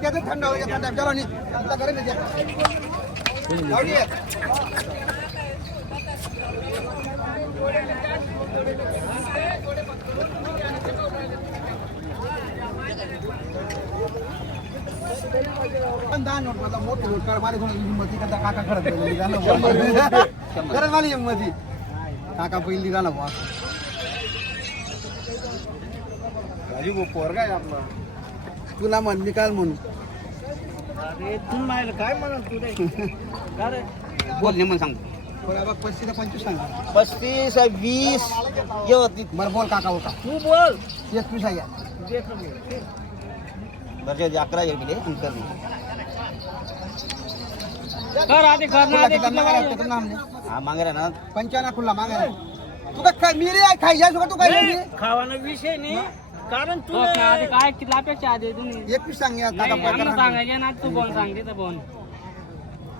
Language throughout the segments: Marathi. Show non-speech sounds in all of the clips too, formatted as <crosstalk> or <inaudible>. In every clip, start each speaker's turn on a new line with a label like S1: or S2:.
S1: त्याचं थंड मोठी हिंमती करता काका खरंच खरंच मला हिंमती काका पहिली झाला बुवा. पोरगा आहे आपला. तुला म्हण मी काल म्हणू
S2: अरे तू काय म्हणत तू रे? <laughs> का रे?
S3: बोल नेमन सांगतो
S1: बघा बघ पस्तीस ते पंचवीस सांगा.
S3: पस्तीस वीस. येवती
S1: बरं बोल काका होता
S2: तू बोल.
S1: एकवीस आहे.
S3: अकरा हजार गेले आणि कर.
S2: कर आधी कर ना आधी.
S1: किती मागा
S2: वाजले?
S1: लागतं नाम ने?
S3: हा मागे ना
S1: पंचावन्न खुला मागा रे. तू काय मिरी आहे खायच्या का तू काय
S2: नाही, खावाना विषय नाही. कारण तू
S4: आधी काय किती अपेक्षा आधी तुम्ही?
S1: सांग काका
S4: नाही, आम्हाला
S1: पगार
S4: सांगायचे ना तू बोल सांगते तर बोल.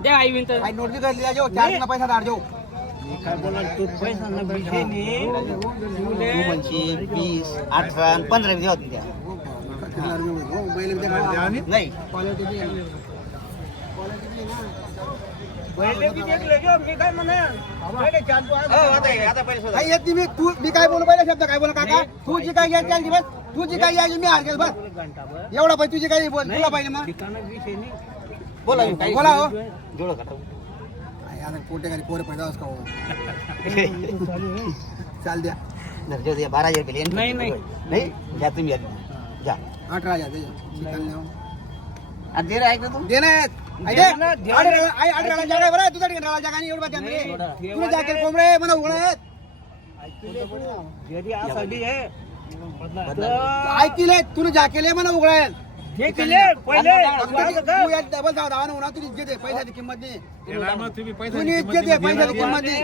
S4: दे आई विन तर
S1: आई नोट भी कर लिया जो चार दिन पैसा डाल जो
S2: मी काय बोला तू पैसा ना विषय नाही तुले
S3: तू म्हणशी वीस अठरा आणि पंधरा वीस होती त्या.
S1: हो, देखा.
S3: नाही.
S2: मी काय.
S3: हो,
S1: येत नाही तू मी काय बोलू पाहिजे शब्द काय बोल काका? तू जी काय घ्यायची बस? तू जी काय घ्यायची मी हार गेल बस। एवढा पाहिजे तुझी काही बोल तुला पाहिजे मग.
S3: बोला
S1: बोला हो. पोटे काही पोरे का हो? <laughs> चाल द्या.
S3: बारा हजार
S2: नाही, नाही.
S3: नाही घ्या तुम्ही. घ्या
S1: अठरा हजार दे.
S3: ना तू?
S1: दे तुला ऐकिले तुला जाकेले मला उघडा आहेत
S2: हे केले पहिले.
S1: फक्त ती- तू या डबल जाऊ दहा होणार इज्जत आहे पैशाची किंमत नाही. तुझी इज्जत आहे पैशाची किंमत नाही.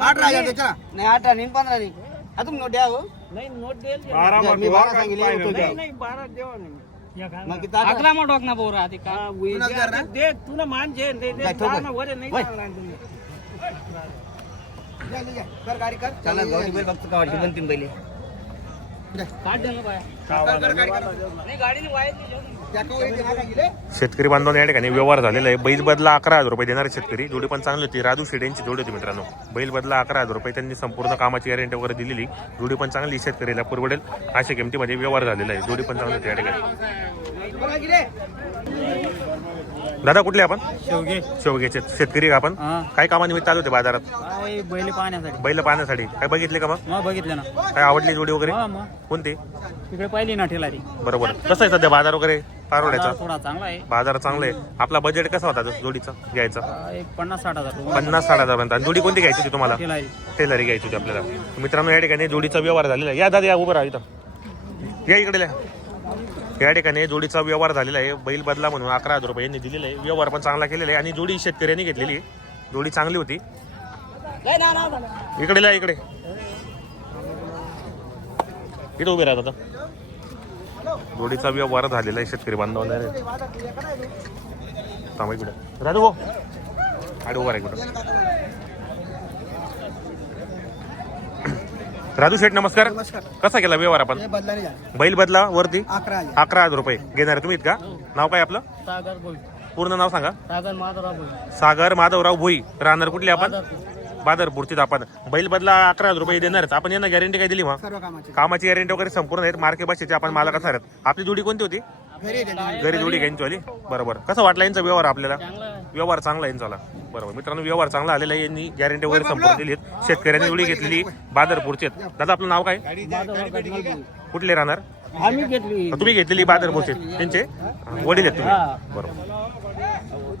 S1: अठरा हजार दे चला
S3: नाही अठरा नाही पंधरा नाही तुम्ही नोट द्या हो.
S2: नाही नोट देईल.
S3: द्या, मी बारा सांगितले
S2: बारा देवा नाही.
S3: मग किती
S4: मोठ ना बोर आधी का
S1: ना.
S2: दे तुला मान जे दे दे
S3: काय ठोक
S2: जा
S3: आहे?
S2: ना, वरे नाही
S3: वय.
S2: चालणार तुम्ही.
S1: जा, ले जा. कर गाडी कर
S3: चला गावठी बैल फक्त गावठी दोन तीन बैल
S4: काढ दे ना बाया
S1: कर, कर, गाडी कर.
S4: नाही गाडीने
S5: शेतकरी बांधवांना या ठिकाणी व्यवहार झालेला आहे. बैल बदला अकरा हजार रुपये देणारे शेतकरी. जोडी पण चांगली होती. राजू शेड यांची जोडी होती मित्रांनो. बैल बदला अकरा हजार रुपये त्यांनी संपूर्ण कामाची गॅरंटी वगैरे दिलेली. जोडी पण चांगली शेतकरीला. परवडेल अशा किमतीमध्ये व्यवहार झालेला आहे. जोडी पण चांगली होती या ठिकाणी. दादा कुठले आपण? शेवगेचे शेतकरी का आपण? काय कामानिमित्त आले होते बाजारात?
S2: बैल पाहण्यासाठी.
S5: बैल पाहण्यासाठी. काय बघितले का मग?
S2: बघितलं ना.
S5: काय आवडली जोडी वगैरे? कोणती?
S2: तिकडे पाहिली ना ठेलारी.
S5: बरोबर. कसं आहे सध्या बाजार वगैरे? पारोड्याचा
S2: थोडा चांगला आहे.
S5: बाजार चांगला आहे. आपला बजेट कसा होता जोडीचा घ्यायचा?
S2: एक पन्नास साठ हजार.
S5: पन्नास साठ हजारपर्यंत आणि जोडी कोणती घ्यायची होती तुम्हाला? टेलरी घ्यायची होती आपल्याला. मित्रांनो या ठिकाणी जोडीचा व्यवहार झालेला आहे. या दादा या उभं राहा इथं. या इकडे या. ठिकाणी जोडीचा व्यवहार झालेला आहे. बैल बदला म्हणून अकरा हजार रुपये यांनी दिलेले आहे. व्यवहार पण चांगला केलेला आहे. आणि जोडी शेतकऱ्यांनी घेतलेली आहे. जोडी चांगली होती. इकडे इकडे. इथं उभे राहत आता जोडीचा व्यवहार झालेला आहे शेतकरी बांधवांना. थांबा इकडे. राजू आडू उभा राहा इकडं. राजू शेठ नमस्कार. कसा केला व्यवहार आपण?
S1: बदला नाही झाला.
S5: बैल बदला वरती?
S1: अकरा हजार
S5: अकरा हजार रुपये घेणार तुम्ही का नाव काय आपलं? पूर्ण नाव सांगा.
S4: सागर माधवराव बोल
S5: सागर माधवराव भोई. राहणार कुठले आपण? बादरपूरतीत आपण बैल बदला अकरा हजार रुपये देणारच. आपण यांना गॅरंटी काय दिली मग?
S1: सर्व कामाचे.
S5: कामाची गॅरंटी वगैरे संपूर्ण आहेत. मार्के बसचे आपण मालक असणार आहेत. आपली जोडी कोणती होती?
S1: घरी.
S5: घरी जोडी घ्यायची वाली? बरोबर. कसं वाटला यांचा व्यवहार आपल्याला. व्यवहार चांगला आहे यांचा बरोबर. मित्रांनो व्यवहार चांगला आलेला आहे. यांनी गॅरंटी वगैरे संपूर्ण दिली आहेत. शेतकऱ्यांनी जोडी घेतलेली. बादरपूरची आहेत. दादा आपलं नाव काय? कुठले राहणार?
S2: आम्ही घेतली.
S5: तुम्ही घेतलेली बादरपूरची त्यांचे? वडील आहेत तुम्ही. बरोबर.